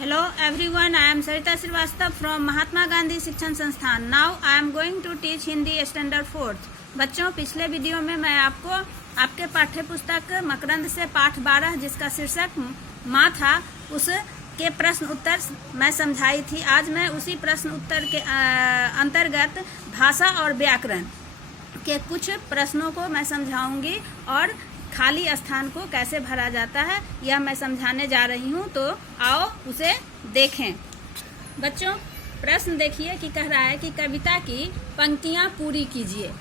Hello everyone, I am Sarita Srivastava from Mahatma Gandhi शिक्षण संस्थान. Now I am going to teach Hindi standard 4th. बच्चों, पिछले video में मैं आपको आपके पाठ्य पुस्तक मकरंद से पाठ 12 जिसका शीर्षक माँ था उसके प्रश्न उत्तर मैं समझाई थी. आज मैं उसी प्रश्न उत्तर के अंतर्गत भाषा और व्याकरण के कुछ प्रश्नों को मैं समझाऊंगी और खाली स्थान को कैसे भरा जाता है यह मैं समझाने जा रही हूँ. तो आओ उसे देखें. बच्चों, प्रश्न देखिए कि कह रहा है कि कविता की पंक्तियाँ पूरी कीजिए.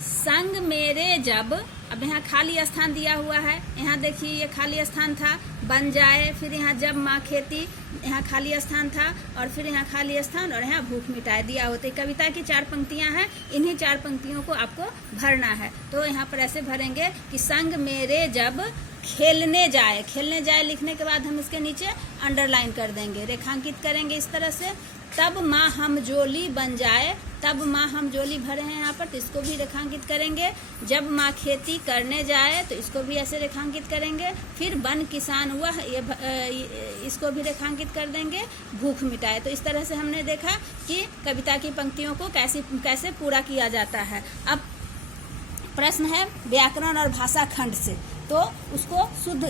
संग मेरे जब, अब यहाँ खाली स्थान दिया हुआ है. यहाँ देखिए ये खाली स्थान था, बन जाए, फिर यहाँ जब माँ खेती, यहाँ खाली स्थान था, और फिर यहाँ खाली स्थान, और यहाँ भूख मिटाए दिया होते. कविता की 4 पंक्तियाँ हैं, इन्हीं 4 पंक्तियों को आपको भरना है. तो यहाँ पर ऐसे भरेंगे कि संग मेरे जब खेलने जाए. खेलने जाए लिखने के बाद हम इसके नीचे अंडरलाइन कर देंगे, रेखांकित करेंगे इस तरह से. तब माँ हम जोली बन जाए, तब माँ हम जोली भरे हैं यहाँ पर, तो इसको भी रेखांकित करेंगे. जब माँ खेती करने जाए तो इसको भी ऐसे रेखांकित करेंगे. फिर बन किसान हुआ, इसको भी रेखांकित कर देंगे. भूख मिटाए. तो इस तरह से हमने देखा कि कविता की पंक्तियों को कैसे पूरा किया जाता है. अब प्रश्न है व्याकरण और भाषा खंड से, तो उसको शुद्ध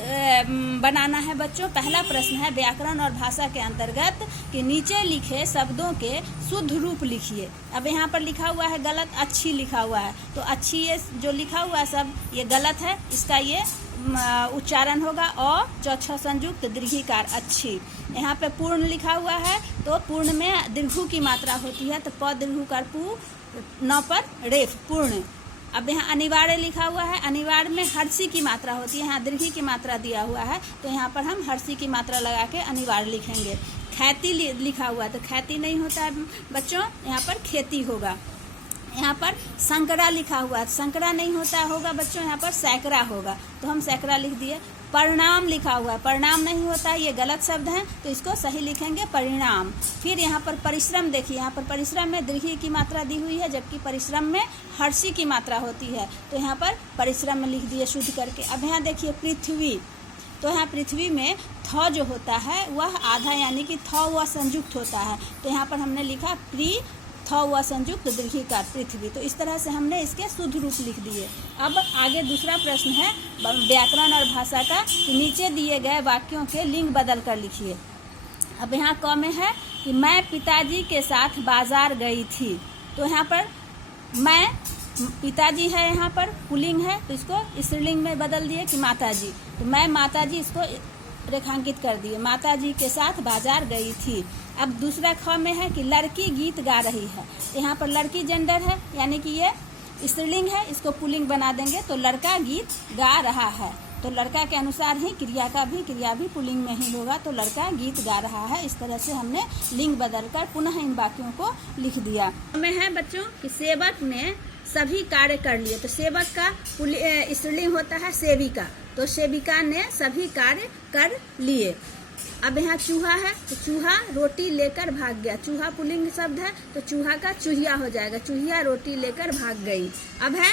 बनाना है बच्चों. पहला प्रश्न है व्याकरण और भाषा के अंतर्गत कि नीचे लिखे शब्दों के शुद्ध रूप लिखिए. अब यहाँ पर लिखा हुआ है गलत, अच्छी लिखा हुआ है, तो अच्छी ये जो लिखा हुआ है सब ये गलत है. इसका ये उच्चारण होगा और चौथा संयुक्त दीर्घिकार अच्छी. यहाँ पे पूर्ण लिखा हुआ है, तो पूर्ण में दीर्घु की मात्रा होती है, तो प दीर्घुकार पू, न पर रेफ, पूर्ण. अब यहाँ अनिवार्य लिखा हुआ है, अनिवार्य में हर्षी की मात्रा होती है, यहाँ दीर्घी की मात्रा दिया हुआ है, तो यहाँ पर हम हर्षी की मात्रा लगा के अनिवार्य लिखेंगे. खेती लिखा हुआ है, तो खेती नहीं होता है बच्चों, यहाँ पर खेती होगा. यहाँ पर संकरा लिखा हुआ है, संकरा नहीं होता होगा बच्चों, यहाँ पर सैकड़ा होगा, तो हम सैकड़ा लिख दिए. परिणाम लिखा हुआ है, परिणाम नहीं होता है, ये गलत शब्द है, तो इसको सही लिखेंगे परिणाम. फिर यहाँ पर परिश्रम देखिए, यहाँ पर परिश्रम में दीर्घी की मात्रा दी हुई है, जबकि परिश्रम में हर्षी की मात्रा होती है, तो यहाँ पर परिश्रम में लिख दिए शुद्ध करके. अब यहाँ देखिए पृथ्वी, तो यहाँ पृथ्वी में थ जो होता है वह आधा, यानी कि थ वह संयुक्त होता है, तो यहाँ पर हमने लिखा प्री थ व संयुक्त दीर्घिकार पृथ्वी. तो इस तरह से हमने इसके शुद्ध रूप लिख दिए. अब आगे दूसरा प्रश्न है व्याकरण और भाषा का कि नीचे दिए गए वाक्यों के लिंग बदल कर लिखिए. अब यहाँ क में है कि मैं पिताजी के साथ बाजार गई थी, तो यहाँ पर मैं पिताजी है, यहाँ पर पुल्लिंग है, तो इसको स्त्रीलिंग में बदल दिए कि माताजी. तो मैं माताजी, इसको रेखांकित कर दिए, माताजी के साथ बाजार गई थी. अब दूसरा ख में है कि लड़की गीत गा रही है, यहाँ पर लड़की जेंडर है, यानी कि ये स्त्रीलिंग है, इसको पुल्लिंग बना देंगे, तो लड़का गीत गा रहा है, तो लड़का के अनुसार ही क्रिया भी पुल्लिंग में ही होगा, तो लड़का गीत गा रहा है. इस तरह से हमने लिंग बदलकर पुनः इन वाक्यों को लिख दिया. में है बच्चों कि सेवक ने सभी कार्य कर लिए, तो सेवक का स्त्रीलिंग होता है सेविका, तो सेविका ने सभी कार्य कर लिए. अब यहाँ चूहा है, तो चूहा रोटी लेकर भाग गया, चूहा पुल्लिंग शब्द है, तो चूहा का चूहिया हो जाएगा, चूहिया रोटी लेकर भाग गई. अब है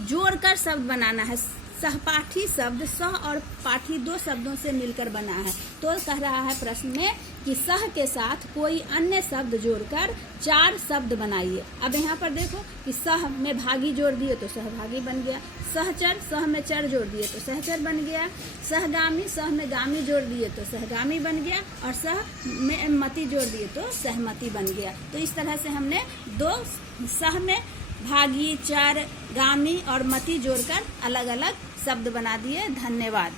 जोड़कर शब्द बनाना है. सहपाठी शब्द सह और पाठी 2 शब्दों से मिलकर बना है, तो कह रहा है प्रश्न में कि सह के साथ कोई अन्य शब्द जोड़कर 4 शब्द बनाइए. अब यहाँ पर देखो कि सह में भागी जोड़ दिए तो सहभागी बन गया, सहचर, सह में चर जोड़ दिए तो सहचर बन गया, सहगामी, सह में गामी जोड़ दिए तो सहगामी बन गया, और सह में मति जोड़ दिए तो सहमति बन गया. तो इस तरह से हमने 2 सह में भागी, चर, गामी और मति जोड़कर अलग अलग शब्द बना दिए. धन्यवाद.